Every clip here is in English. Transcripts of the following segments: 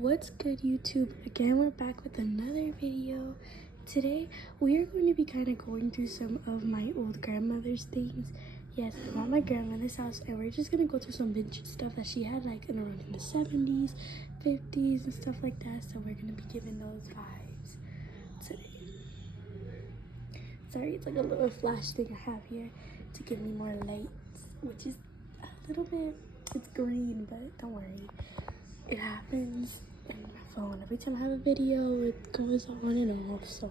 What's good, YouTube? Again, we're back with another video. Today we are going to be kind of going through some of my old grandmother's things. Yes, I'm at my grandmother's house and we're just gonna go through some vintage stuff that she had like around in the 70s, 50s and stuff like that. So we're gonna be giving those vibes today. Sorry, it's like a little flash thing I have here to give me more lights, which is a little bit, it's green, but don't worry. It happens in my phone. Every time I have a video, it goes on and off, so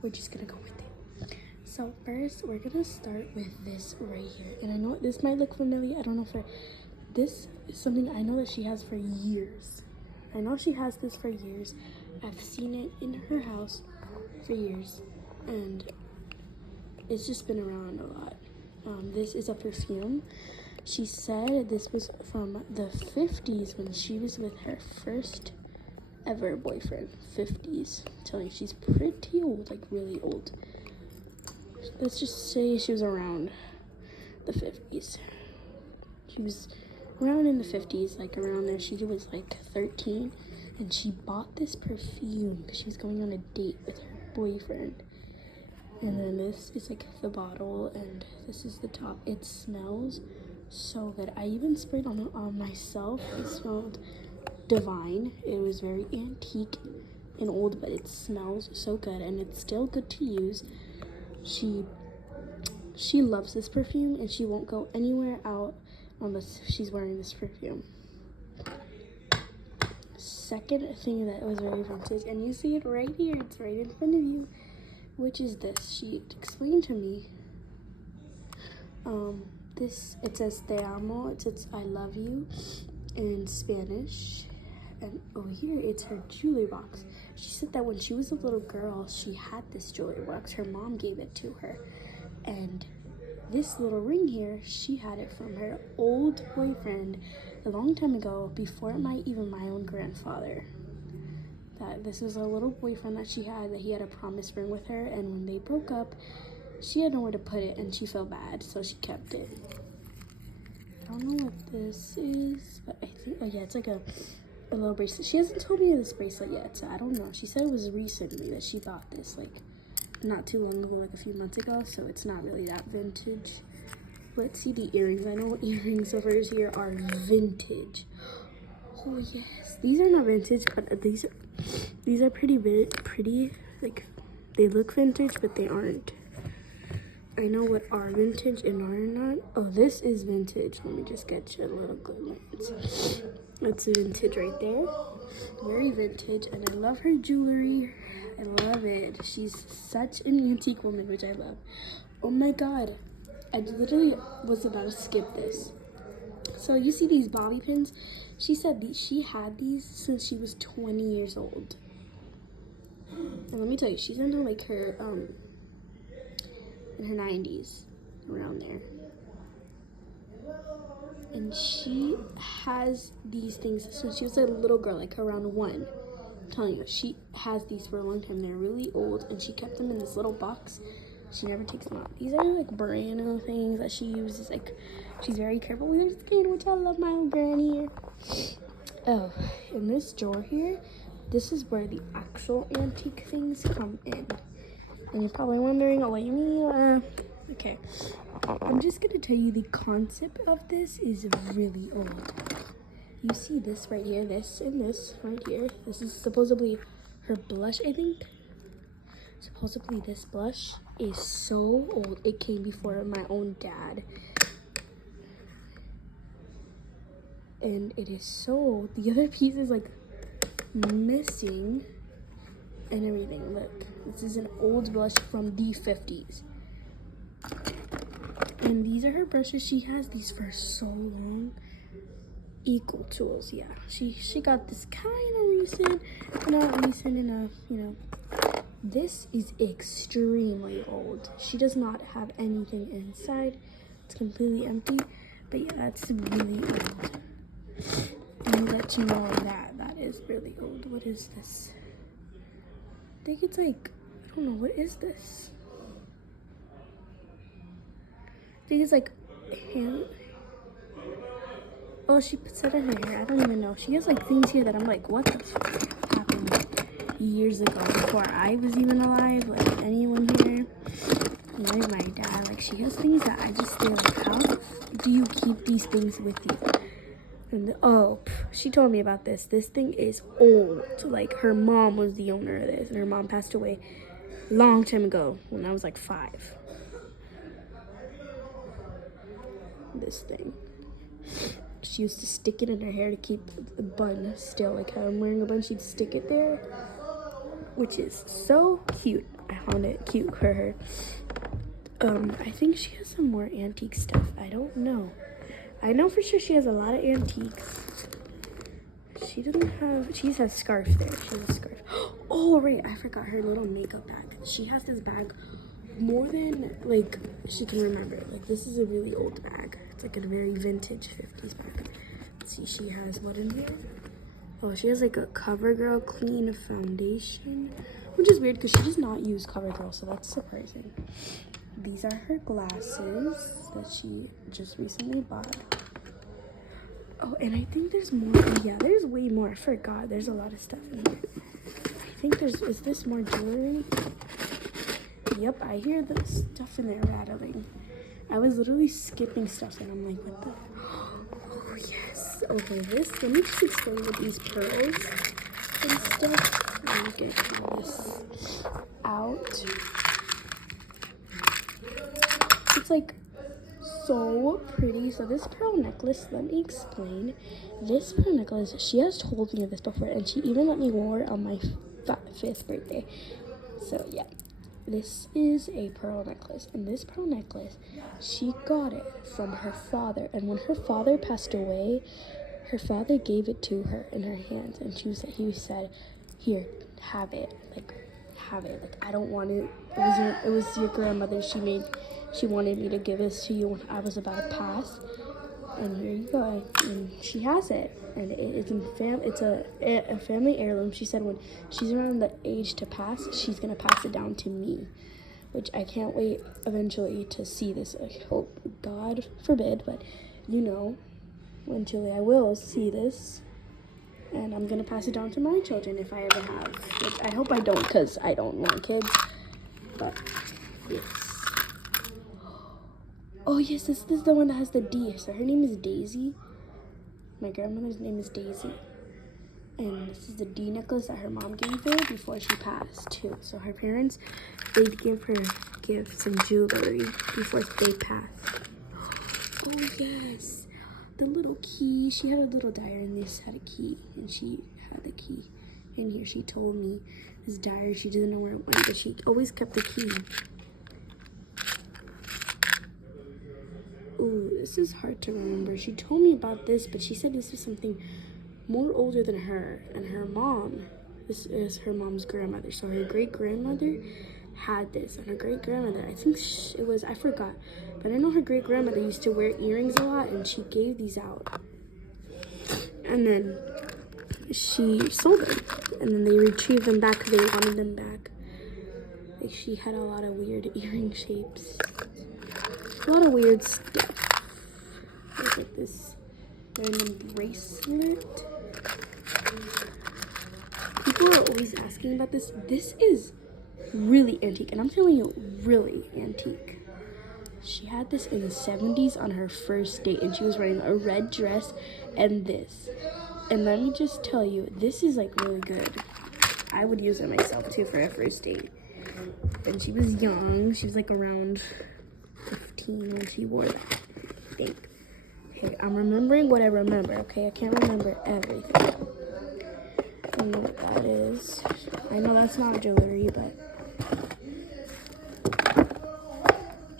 we're just gonna go with it. So first, we're gonna start with this right here. And I know this might look familiar. I don't know for this is something I know that she has for years. I know she has this for years. I've seen it in her house for years, and it's just been around a lot. This is a perfume. She said this was from the 50s when she was with her first ever boyfriend. 50s. I'm telling you, she's pretty old, like really old. Let's just say she was around the 50s. She was around in the 50s, like around there. She was like 13, and she bought this perfume because she was going on a date with her boyfriend. And then this is like the bottle, and this is the top. It smells so good. I even sprayed on it on myself. It smelled divine. It was very antique and old, but it smells so good, and it's still good to use. She loves this perfume, and she won't go anywhere out unless she's wearing this perfume. Second thing that was very vintage, and you see it right here, it's right in front of you, which is this. She explained to me this, it says te amo, it says I love you in Spanish, and over here it's her jewelry box. She said that when she was a little girl, she had this jewelry box. Her mom gave it to her, and this little ring here, she had it from her old boyfriend a long time ago, before even my own grandfather. That this was a little boyfriend that she had, that he had a promise ring with her, and when they broke up, she had nowhere to put it, and she felt bad, so she kept it. I don't know what this is, but I think, oh yeah, it's like a little bracelet. She hasn't told me this bracelet yet, so I don't know. She said it was recently that she bought this, like not too long ago, like a few months ago, so it's not really that vintage. Let's see the earrings. I know earrings of hers here are vintage. Oh yes, these are not vintage, but these are pretty, like they look vintage, but they aren't. I know what are vintage and are not. Oh, this is vintage. Let me just get you a little glance. It's vintage right there. Very vintage, and I love her jewelry. I love it. She's such an antique woman, which I love. Oh my god, I literally was about to skip this. So you see these bobby pins? She said she had these since she was 20 years old. And let me tell you, she's into like her in her 90s, around there. And she has these things since she was a little girl, like around 1. I'm telling you, she has these for a long time. They're really old, and she kept them in this little box. She never takes them out. These are like brand new things that she uses. Like, she's very careful with her skin, which I love my old granny here. Oh, in this drawer here, this is where the actual antique things come in. And you're probably wondering, oh, what do you mean? Okay. I'm just gonna tell you the concept of this is really old. You see this right here, this and this right here. This is supposedly her blush, I think. Supposedly this blush is so old. It came before my own dad. And it is so old. The other piece is like missing and everything. Look, this is an old blush from the 50s. And these are her brushes. She has these for so long. Equal Tools, yeah. She got this kind of recent, not recent enough, you know. This is extremely old. She does not have anything inside. It's completely empty. But yeah, that's really old. And I'll let you know that is really old. What is this? I think it's like, I don't know, what is this? I think it's like Oh, she puts it in her hair. I don't even know. She has like things here that I'm like, what the fuck happened years ago before I was even alive? Like anyone here? Like my dad. Like she has things that I just feel like, how do you keep these things with you? And she told me about this. This thing is old. So like her mom was the owner of this, and her mom passed away a long time ago when I was like 5. This thing. She used to stick it in her hair to keep the bun still. Like how I'm wearing a bun, she'd stick it there, which is so cute. I found it cute for her. I think she has some more antique stuff. I don't know. I know for sure she has a lot of antiques. She has a scarf there. She has a scarf. Oh, right. I forgot her little makeup bag. She has this bag more than, like, she can remember. Like, this is a really old bag. It's like a very vintage 50s bag. Let's see, she has what in here? Oh, she has like a CoverGirl Clean Foundation, which is weird because she does not use CoverGirl, so that's surprising. These are her glasses that she just recently bought. Oh, and I think there's more. Yeah, there's way more. I forgot. There's a lot of stuff in here. I think is this more jewelry? Yep, I hear the stuff in there rattling. I was literally skipping stuff and I'm like, what the? Oh, yes. Okay, let me just explain with these pearls and stuff. Let me get this out. It's like so pretty. So this pearl necklace, let me explain. This pearl necklace, she has told me this before, and she even let me wear it on my 5th birthday. So yeah, this is a pearl necklace, and this pearl necklace, she got it from her father, and when her father passed away, her father gave it to her in her hands, and he said, here, have it, like I don't want it. It was your grandmother. She wanted me to give this to you when I was about to pass, and here you go. And she has it, and it's a family heirloom. She said when she's around the age to pass, she's gonna pass it down to me, which I can't wait eventually to see this. I hope, God forbid, but you know, eventually I will see this. And I'm gonna pass it down to my children if I ever have. Which I hope I don't, because I don't want kids. But yes. Oh yes, this is the one that has the D. So her name is Daisy. My grandmother's name is Daisy. And this is the D necklace that her mom gave her before she passed too. So her parents, they'd give her gifts and jewelry before they passed. Oh yes. The little key, she had a little diary and this had a key, and she had the key in here. She told me this diary, she didn't know where it went, but she always kept the key. Ooh, this is hard to remember. She told me about this, but she said this is something more older than her, and her mom, this is her mom's grandmother, so her great-grandmother had this, and her great-grandmother, I think I forgot, but I know her great-grandmother used to wear earrings a lot, and she gave these out, and then she sold them, and then they retrieved them back because they wanted them back. Like, she had a lot of weird earring shapes, a lot of weird stuff. Look at this random bracelet. People are always asking about this. This is really antique, and I'm telling you, really antique. She had this in the 70s on her first date, and she was wearing a red dress and this. And let me just tell you, this is like really good. I would use it myself too for a first date. And she was young. She was like around 15 when she wore that, I think. Okay, I'm remembering what I remember, okay? I can't remember everything. I don't know what that is. I know that's not jewelry, but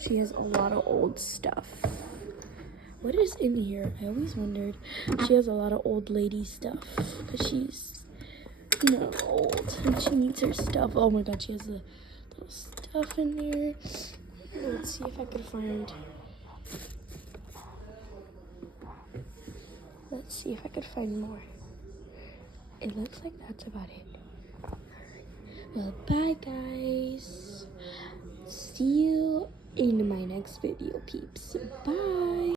she has a lot of old stuff. What is in here? I always wondered. She has a lot of old lady stuff because she's, you know, old and she needs her stuff. Oh my God, she has the little stuff in there. Let's see if I can find. Let's see if I could find more. It looks like that's about it. Well, bye guys. See you in my next video, peeps. Bye.